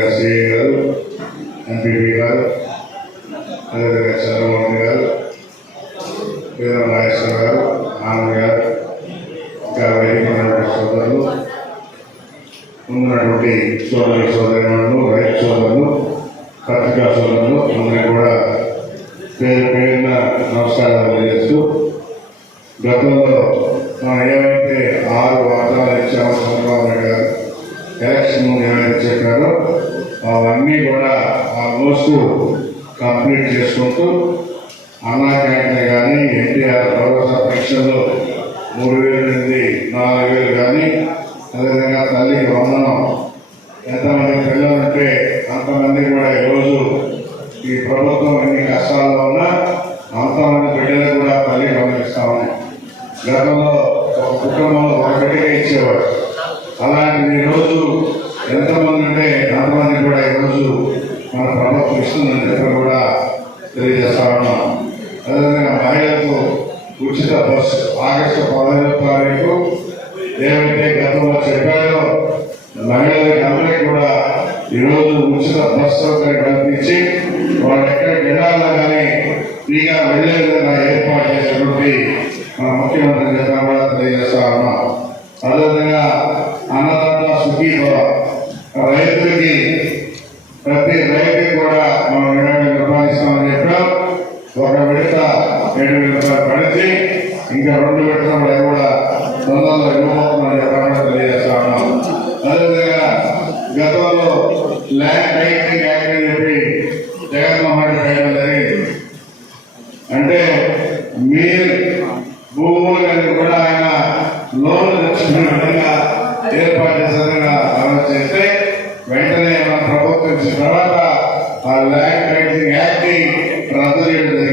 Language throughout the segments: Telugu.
ரசிகர்கள் நன்றி అవన్నీ కూడా ఆల్మోస్ట్ కంప్లీట్ చేసుకుంటూ అన్నా క్యాంటీన్ కానీ ఎన్టీఆర్ ప్రభుత్వ పరీక్షలు మూడు వేల నుండి నాలుగు వేలు కానీ అదేవిధంగా తల్లి వందనం. ఎంతమంది పిల్లలంటే అంతమంది కూడా ఈరోజు ఈ ప్రభుత్వం ఎన్ని కష్టాల్లో ఉన్నా అంతమంది బిడ్డలు కూడా తల్లి గమనిస్తామని గతంలో ఒక కుటుంబంలో ఒకటిగా ఇచ్చేవాడు అలాంటిది ఈరోజు ఎంతమంది అంటే అంతమంది కూడా ఈరోజు మన ప్రభుత్వం ఇస్తుందని చెప్పి కూడా తెలియజేస్తా ఉన్నాం. అదేవిధంగా మహిళలకు ఉచిత బస్సు ఆగస్టు పదహైదు తారీఖు ఏమైతే గతంలో చెప్పారు. తర్వాత ఆ ల్యాండ్ రైటింగ్ యాక్ట్ ప్రజలు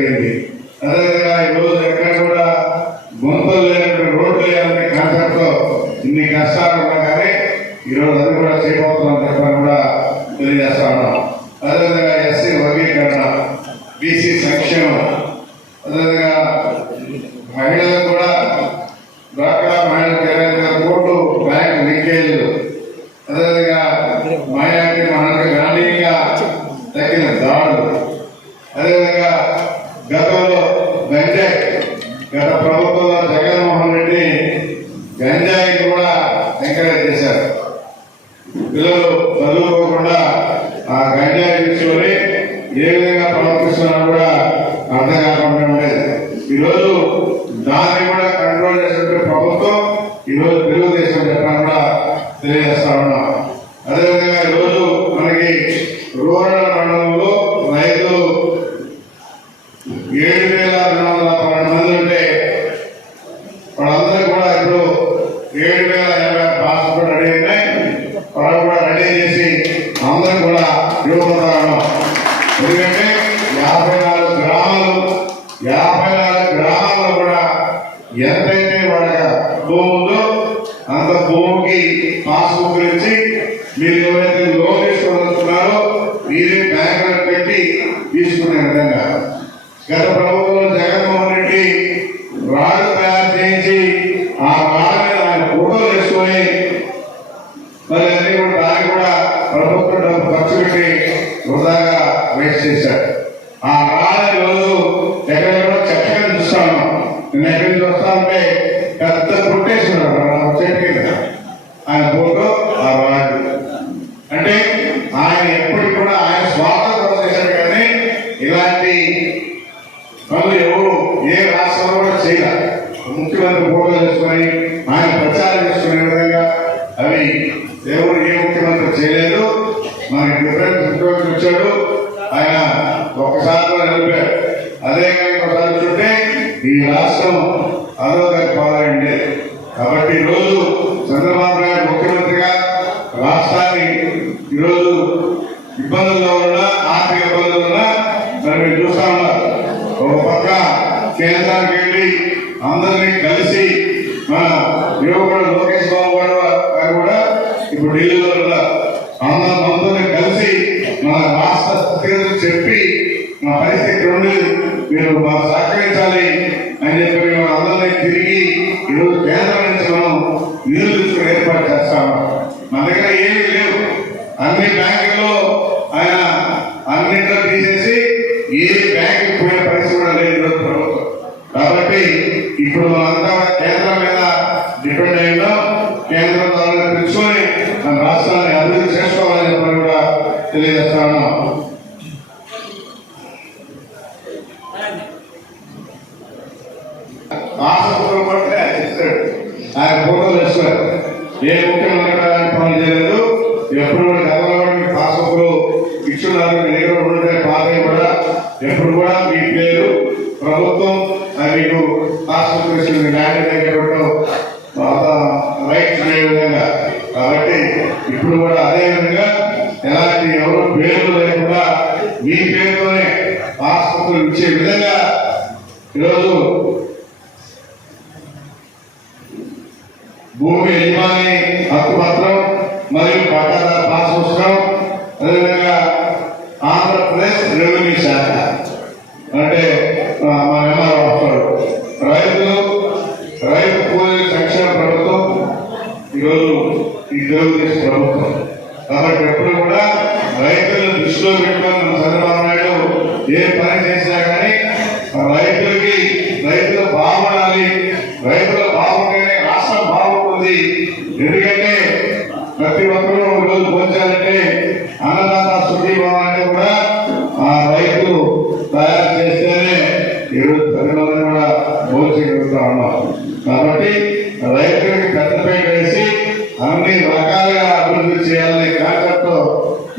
టార్గెట్ పెట్టి తీసుకునే విధంగా గత ప్రభుత్వంలో జగన్మోహన్ రెడ్డి రాజు ఇలాంటి పనులు ఎవరు ఏ రాష్ట్రంలో కూడా చేయాలి ముఖ్యమంత్రి ఫోటో చేసుకొని ఆయన ప్రచారం చేసుకునే విధంగా అవి ఎవరు ఏ ముఖ్యమంత్రి చేయలేదు. మనకి డిఫరెంట్ ముఖ్యమంత్రి వచ్చాడు. ఆయన ఒకసారి కూడా నిలిపారు. అదే కానీ ఒకసారి చూస్తే ఈ రాష్ట్రం మరి మీరు చూస్తా ఉన్నారు. ఒక పక్క కేంద్రానికి వెళ్ళి అందరినీ కలిసి మన యువకుడు లోకేష్ బాబు గారు గారు కూడా ఇప్పుడు ఢిల్లీలో ఉన్నారు. అందరం అందరినీ కలిసి మన రాష్ట్ర స్థితిగతులు చెప్పి మా పరిస్థితి ఉండేది మీరు మా ఏ బ్యాంక్ పోయిన పరిస్థితి కూడా లేదు ప్రభుత్వం. కాబట్టి ఇప్పుడు మనంతా కేంద్రం మీద డిపెండ్ అయ్యిందో కేంద్రం ద్వారా తెలుసుకొని మన రాష్ట్రాన్ని అభివృద్ధి చేసుకోవాలని చెప్పని కూడా తెలియజేస్తా ఉన్నాం ఆసక్తులు పడితే ఆయన చేస్తాడు ఆయన ఫోటోలు వేస్తారు ఏ ముఖ్యమంత్రి కూడా అలాంటి పనులు చేయలేదు ఎప్పుడు కూడా గతంలో కూడా మీకు పాస్బుక్లు ఇచ్చున్నారు మీ దగ్గర ఉండే పాతవి కూడా ఎప్పుడు కూడా మీ పేరు ప్రభుత్వం అది మీకు పాస్బుక్ ల్యాండ్ దగ్గర రైట్స్ అనే విధంగా. కాబట్టి ఇప్పుడు కూడా అదే విధంగా ఎలాంటి ఎవరు పేర్లు లేకుండా మీ పేరుతోనే ఆసుపత్రులు ఇచ్చే విధంగా ఈరోజు భూమి యజమాని హక్కు పత్రం మరియు పట్టాదారు పాస్ పుస్తకం అదేవిధంగా ఆంధ్రప్రదేశ్ రెవెన్యూ శాఖ. అంటే మా ఎంఆర్ఓ వస్తాడు. రైతులు రైతు కూలీ సంక్షేమ ప్రభుత్వం ఈరోజు ఈ తెలుగుదేశం ప్రభుత్వం. కాబట్టి ఎప్పుడు కూడా రైతులను దృష్టిలో పెట్టుకొని ఈరోజు ప్రజలందరూ కూడా పోల్చగలుగుతా ఉన్నాం. కాబట్టి రైతులకి పెద్దపేట వేసి అన్ని రకాలుగా అభివృద్ధి చేయాలనే కాన్సెప్ట్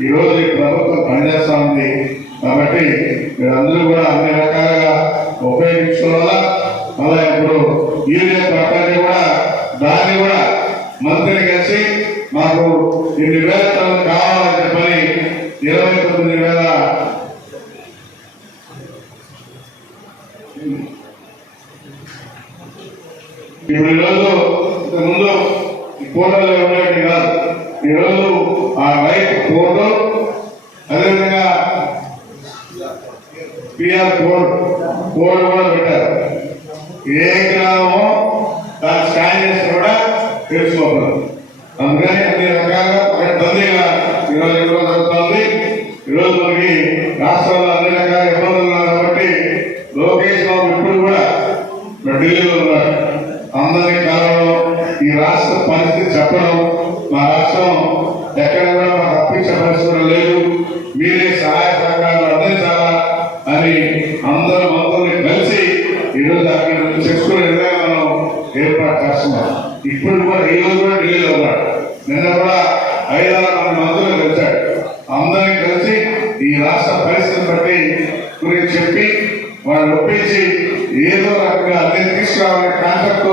ఈ రోజు ఈ ప్రభుత్వం పనిచేస్తా ఉంది. కాబట్టి మీరందరూ కూడా ఇప్పుడు ఈరోజు ఇంతకు ముందు ఈ ఫోటోలు ఉండేవి కాదు. ఈరోజు ఆ రైతు ఫోటో అదేవిధంగా పిఆర్ కోడ్ కోడ్ కూడా పెట్టారు. ఏ గ్రామమో దాన్ని స్కాన్ చేసి కూడా తెలుసుకోవాలి అందుకని అన్ని రకాలుగా పకడ్బందీగా లోకేష్ బాబు ఇప్పుడు కూడా ఢిల్లీలో ఉన్నారు. అందరినీ కలవడం ఈ రాష్ట్ర పరిస్థితి చెప్పడం మా రాష్ట్రం ఎక్కడ కూడా మాకు అప్పించే పరిస్థితులు లేదు. మీరే సహాయ సహకారాలు అందించాలా అని అందరూ మంత్రుల్ని కలిసి ఈరోజు అక్కడ చేసుకునే విధంగా మనం ఏర్పాటు చేస్తున్నాం ఇప్పుడు కూడా ఈ రోజు కూడా ఢిల్లీలో ఉన్నాడు నిన్న కూడా ఐదారు మంది మంత్రులు కలిశాడు అందరినీ కలిసి ఈ రాష్ట్ర పరిస్థితిని బట్టి గురించి చెప్పి వాళ్ళు ఒప్పించి ఏదో రకంగా అన్ని తీసుకురావాలనే కాన్సెప్ట్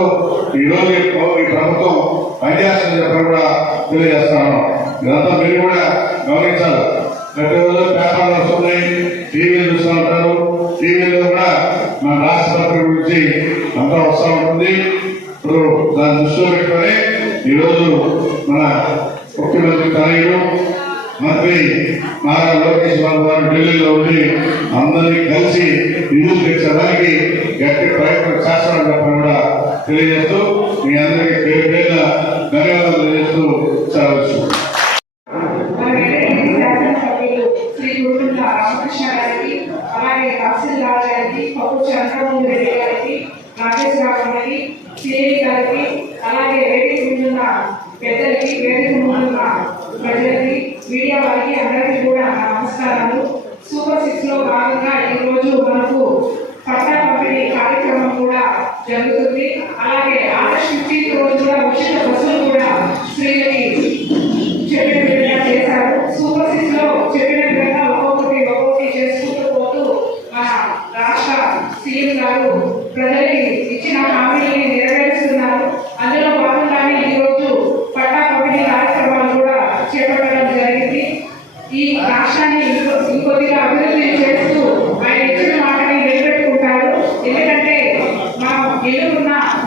ఈరోజు ఈ ప్రభుత్వం పనిచేస్తుందని చెప్పి కూడా తెలియజేస్తున్నాను. ఇదంతా మీరు కూడా గమనించాలి. ప్రతిరోజు పేపర్లు వస్తున్నాయి టీవీలు చూస్తూ ఉంటారు. టీవీలో కూడా మన రాష్ట్రపతి గురించి అంతా వస్తూ ఉంటుంది. ఇప్పుడు దాన్ని దృష్టిలో పెట్టుకొని ఈరోజు మన ముఖ్యమంత్రి తనయుడు మంత్రి నారా లోకేష్ బాబు గారు ఢిల్లీలో ఉండి అందరినీ కలిసి నిధులు తెచ్చడానికి గట్టి ప్రయత్నం చేస్తారని చెప్పని కూడా తెలియజేస్తూ మీ అందరికీ పేరు పేరున ధన్యవాదాలు తెలియజేస్తూ సెలవు కార్యక్రమం కూడా జరుగుతుంది. అలాగే ఆగస్టు ఫిఫ్టీన్త్ రోజు కూడా ఉచిత బస్సులు కూడా స్త్రీలకి చెప్పిన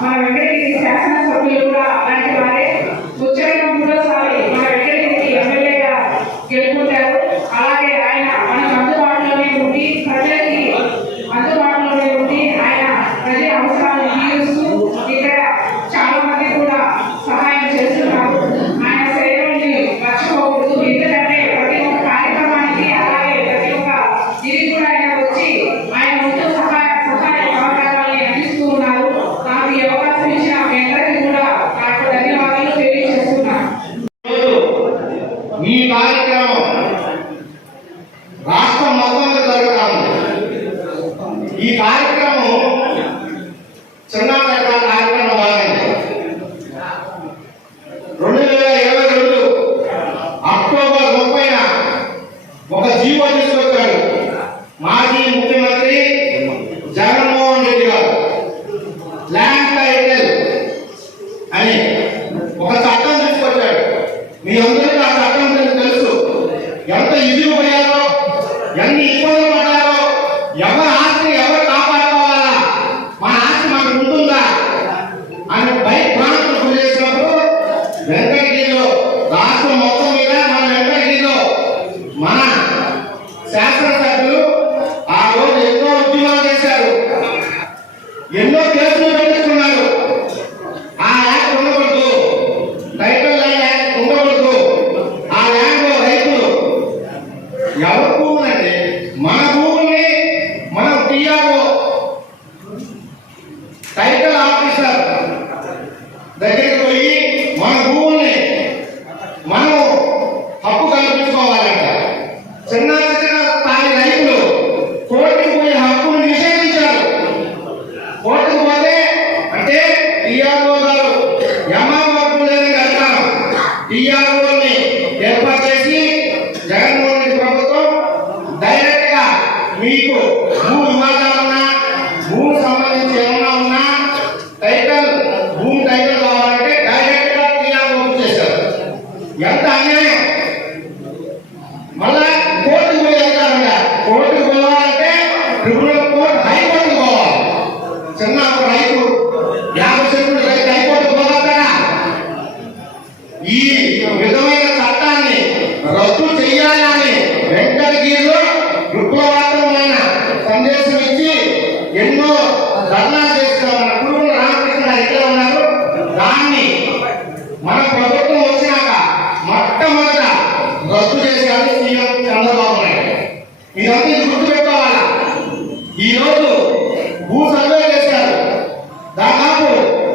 para beber.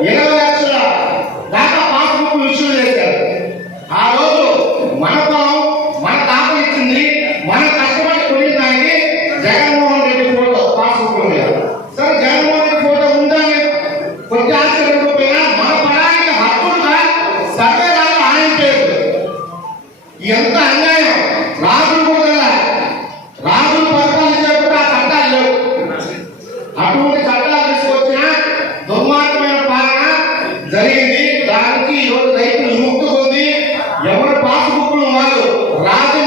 ஏழாவது జరిగింది. దానికి ఈరోజు రైతులు ముక్తుంది ఎవరు పాస్ బుక్లు ఉన్నారు? రాజు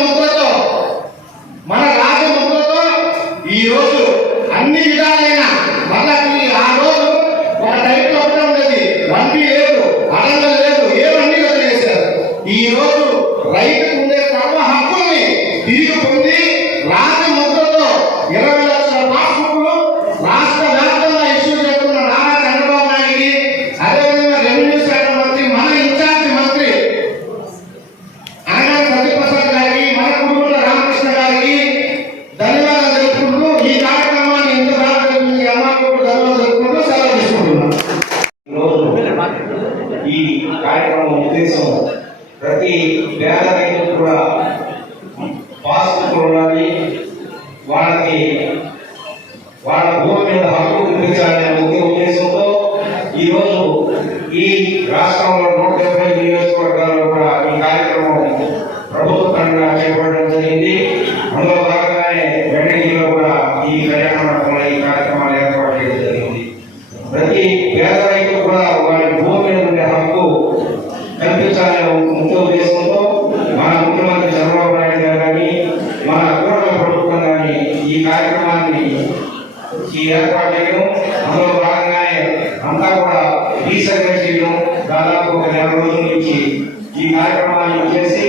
రాష్ట్రంలో నూట డెబ్బై నియోజకవర్గాల్లో కూడా ఈ కార్యక్రమం ప్రభుత్వం చేపట్టడం జరిగింది. దాదాపు ఒక నెల రోజుల నుంచి ఈ కార్యక్రమాన్ని చేసి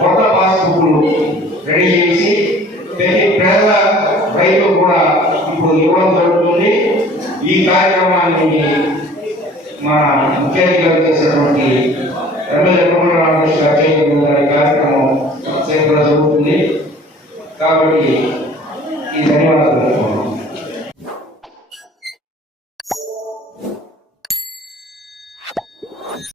కొత్త పాస్బుక్లు రెడీ చేసి ప్రతి పేద రైతు కూడా ఇప్పుడు ఇవ్వడం జరుగుతుంది. ఈ కార్యక్రమాన్ని మన ముఖ్య అతిథిగా చేసినటువంటి ఎమ్మెల్యే కుమార రామకృష్ణ గారి కార్యక్రమం చేయడం జరుగుతుంది. కాబట్టి